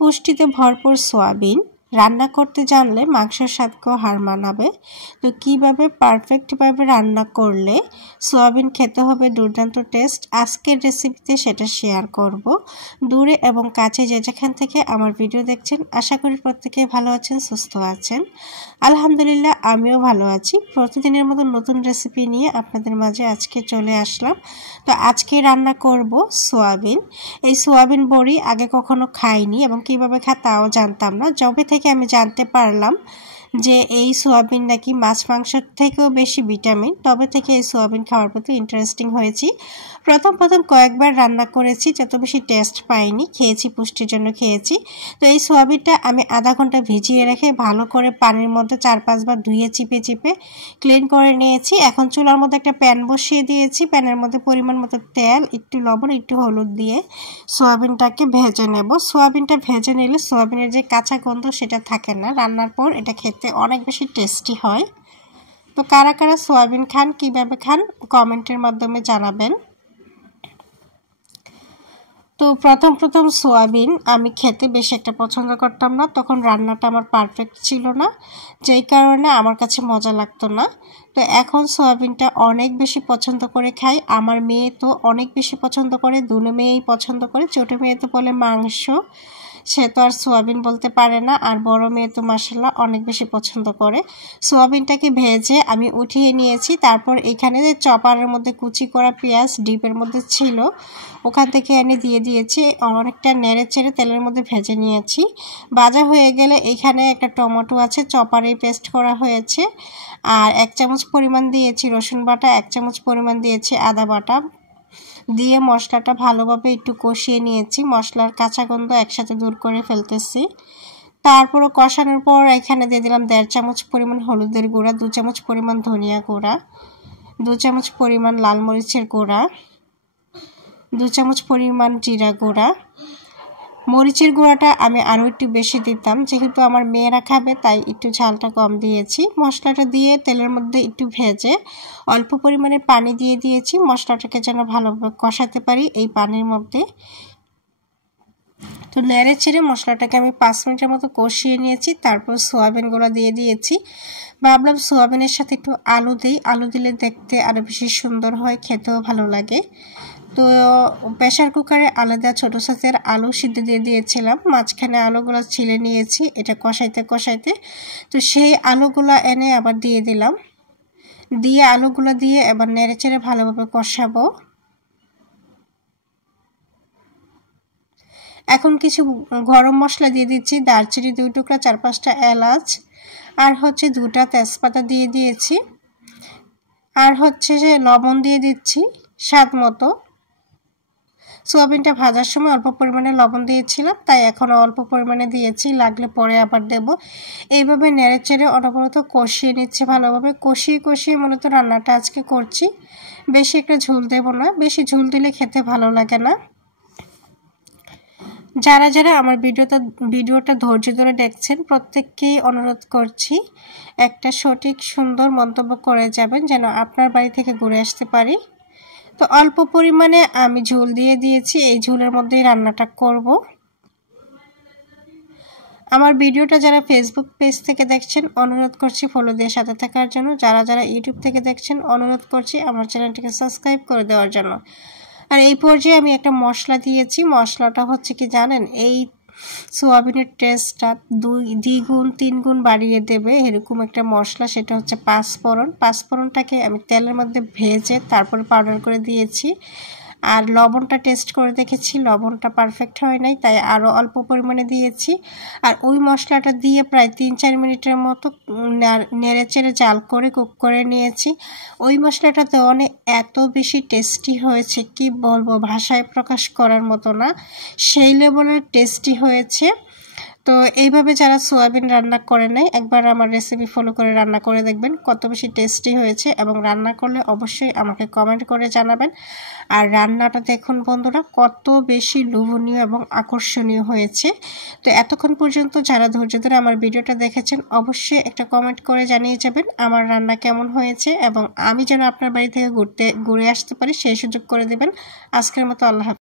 পুষ্টিতে ভরপুর সয়াবিন রান্না করতে জানলে মাংসের স্বাদকেও হার মানাবে। তো কিভাবে পারফেক্টভাবে রান্না করলে সয়াবিন খেতে হবে দুর্দান্ত টেস্ট, আজকের রেসিপিতে সেটা শেয়ার করব। দূরে এবং কাছে যে যেখান থেকে আমার ভিডিও দেখছেন আশা করি প্রত্যেকেই ভালো আছেন, সুস্থ আছেন। আলহামদুলিল্লাহ আমিও ভালো আছি। প্রতিদিনের মতো নতুন রেসিপি নিয়ে আপনাদের মাঝে আজকে চলে আসলাম। তো আজকে রান্না করব সয়াবিন। এই সয়াবিন বড়ি আগে কখনো খাইনি এবং কিভাবে খায় তাও জানতাম না। যবে থেকে আমি জানতে পারলাম যে এই সয়াবিন নাকি মাছ মাংসের থেকেও বেশি ভিটামিন, তবে থেকে এই সয়াবিন খাওয়ার প্রতি ইন্টারেস্টিং হয়েছি। প্রথম কয়েকবার রান্না করেছি, যত বেশি টেস্ট পাইনি, খেয়েছি পুষ্টির জন্য খেয়েছি। তো এই সয়াবিনটা আমি আধা ঘন্টা ভিজিয়ে রেখে ভালো করে পানির মধ্যে 4-5 বার ধুয়ে চিপে ক্লিন করে নিয়েছি। এখন চুলার মধ্যে একটা প্যান বসিয়ে দিয়েছি। প্যানের মধ্যে পরিমাণ মতো তেল, একটু লবণ, একটু হলুদ দিয়ে সয়াবিনটাকে ভেজে নেব। সয়াবিনটা ভেজে নিলে সয়াবিনের যে কাঁচা গন্ধ সেটা থাকে না, রান্নার পর এটা খেতে অনেক বেশি টেস্টি হয়। তো কারা কারা সয়াবিন খান, কিভাবে খান কমেন্টের মাধ্যমে জানাবেন। তো প্রথম সয়াবিন আমি খেতে বেশি একটা পছন্দ করতাম না, তখন রান্নাটা আমার পারফেক্ট ছিল না, যেই কারণে আমার কাছে মজা লাগতো না। তো এখন সয়াবিনটা অনেক বেশি পছন্দ করে খাই। আমার মেয়ে তো অনেক বেশি পছন্দ করে, দুনো মেয়েই পছন্দ করে। ছোটো মেয়ে তো বলে মাংস, সে তো আর সয়াবিন বলতে পারে না। আর বড় মেয়ে তো মাশাআল্লাহ অনেক বেশি পছন্দ করে। সয়াবিনটাকে ভেজে আমি উঠিয়ে নিয়েছি। তারপর এখানে যে চপারের মধ্যে কুচি করা পেঁয়াজ ডিপের মধ্যে ছিল, ওখান থেকে এনে দিয়ে দিয়েছি। অনেকটা নেড়ে চেড়ে তেলের মধ্যে ভেজে নিয়েছি। ভাজা হয়ে গেলে এখানে একটা টমেটো আছে, চপারে পেস্ট করা হয়েছে। আর 1 চামচ পরিমাণ দিয়েছি রসুন বাটা, 1 চামচ পরিমাণ দিয়েছি আদা বাটা দিয়ে মশলাটা ভালোভাবে একটু কষিয়ে নিয়েছি। মশলার কাঁচা গন্ধ একসাথে দূর করে ফেলতেছি। তারপরও কষানোর পর এখানে দিয়ে দিলাম 1.5 চামচ পরিমাণ হলুদের গুঁড়া, 2 চামচ পরিমাণ ধনিয়া গুঁড়া, 2 চামচ পরিমাণ লাল মরিচের গুঁড়া, 2 চামচ পরিমাণ জিরা গুঁড়া। মরিচের গুঁড়াটা আমি আরও একটু বেশি দিতাম, যেহেতু আমার মেয়েরা খাবে তাই একটু ঝালটা কম দিয়েছি। মশলাটা দিয়ে তেলের মধ্যে একটু ভেজে অল্প পরিমাণে পানি দিয়ে দিয়েছি, মশলাটাকে যেন ভালোভাবে কষাতে পারি এই পানির মধ্যে। তো নেড়ে চেড়ে মশলাটাকে আমি 5 মিনিটের মতো কষিয়ে নিয়েছি। তারপর সয়াবিনগুলো দিয়ে দিয়েছি। ভাবলাম সয়াবিনের সাথে একটু আলু দিই, আলু দিলে দেখতে আরও বেশি সুন্দর হয়, খেতেও ভালো লাগে। তো প্রেশার কুকারে আলাদা ছোট সাইজের আলু সিদ্ধ দিয়ে দিয়েছিলাম, মাঝখানে আলুগুলো ছিলে নিয়েছি এটা কষাইতে। তো সেই আলুগুলো এনে আবার দিয়ে দিলাম, দিয়ে আলুগুলো দিয়ে এবার নেড়ে চেড়ে ভালোভাবে কষাবো। এখন কিছু গরম মশলা দিয়ে দিচ্ছি, দারচিনি 2 টুকরা, 4-5টা এলাচ, আর হচ্ছে 2টা তেজপাতা দিয়ে দিয়েছি। আর হচ্ছে যে লবণ দিয়ে দিচ্ছি স্বাদ মতো। সয়াবিনটা ভাজার সময় অল্প পরিমাণে লবণ দিয়েছিলাম, তাই এখন অল্প পরিমাণে দিয়েছি, লাগলে পরে আবার দেব। এইভাবে নেড়ে চেড়ে অনবরত কষিয়ে নিচ্ছে ভালোভাবে। কষিয়ে মূলত রান্নাটা আজকে করছি। বেশি একটা ঝোল দেব না, বেশি ঝোল দিলে খেতে ভালো লাগে না। যারা আমার ভিডিওটা ধৈর্য ধরে দেখছেন প্রত্যেককেই অনুরোধ করছি একটা সঠিক সুন্দর মন্তব্য করে যাবেন, যেন আপনার বাড়ি থেকে ঘুরে আসতে পারি। তো অল্প পরিমাণে আমি ঝোল দিয়ে দিয়েছি, এই ঝোলের মধ্যেই রান্নাটা করব। আমার ভিডিওটা যারা ফেসবুক পেজ থেকে দেখছেন অনুরোধ করছি ফলো দিয়ে সাথে থাকার জন্য। যারা ইউটিউব থেকে দেখছেন অনুরোধ করছি আমার চ্যানেলটিকে সাবস্ক্রাইব করে দেওয়ার জন্য। আর এই পর্যায়ে আমি একটা মশলা দিয়েছি, মশলাটা হচ্ছে কি জানেন, এই সয়াবিনের টেস্টটা 2 গুণ 3 গুণ বাড়িয়ে দেবে এরকম একটা মশলা, সেটা হচ্ছে পাঁচফোড়ন। পাঁচফোড়নটাকে আমি তেলের মধ্যে ভেজে তারপর পাউডার করে দিয়েছি। আর লবণটা টেস্ট করে দেখেছি, লবণটা পারফেক্ট হয় নাই, তাই আরও অল্প পরিমাণে দিয়েছি। আর ওই মশলাটা দিয়ে প্রায় 3-4 মিনিটের মতো নেড়ে চেড়ে জাল করে কুক করে নিয়েছি। ওই মশলাটা দেওয়া এত বেশি টেস্টি হয়েছে কি বলবো, ভাষায় প্রকাশ করার মতো না, সেই লেভেলের টেস্টি হয়েছে। তো এইভাবে যারা সয়াবিন রান্না করে নেয় একবার আমার রেসিপি ফলো করে রান্না করে দেখবেন কত বেশি টেস্টি হয়েছে, এবং রান্না করলে অবশ্যই আমাকে কমেন্ট করে জানাবেন। আর রান্নাটা দেখুন বন্ধুরা কত বেশি লোভনীয় এবং আকর্ষণীয় হয়েছে। তো এতক্ষণ পর্যন্ত যারা ধৈর্য ধরে আমার ভিডিওটা দেখেছেন অবশ্যই একটা কমেন্ট করে জানিয়ে যাবেন আমার রান্না কেমন হয়েছে, এবং আমি যেন আপনার বাড়ি থেকে ঘুরে আসতে পারি সেই সুযোগ করে দেবেন। আজকের মতো আল্লাহ হাফেজ।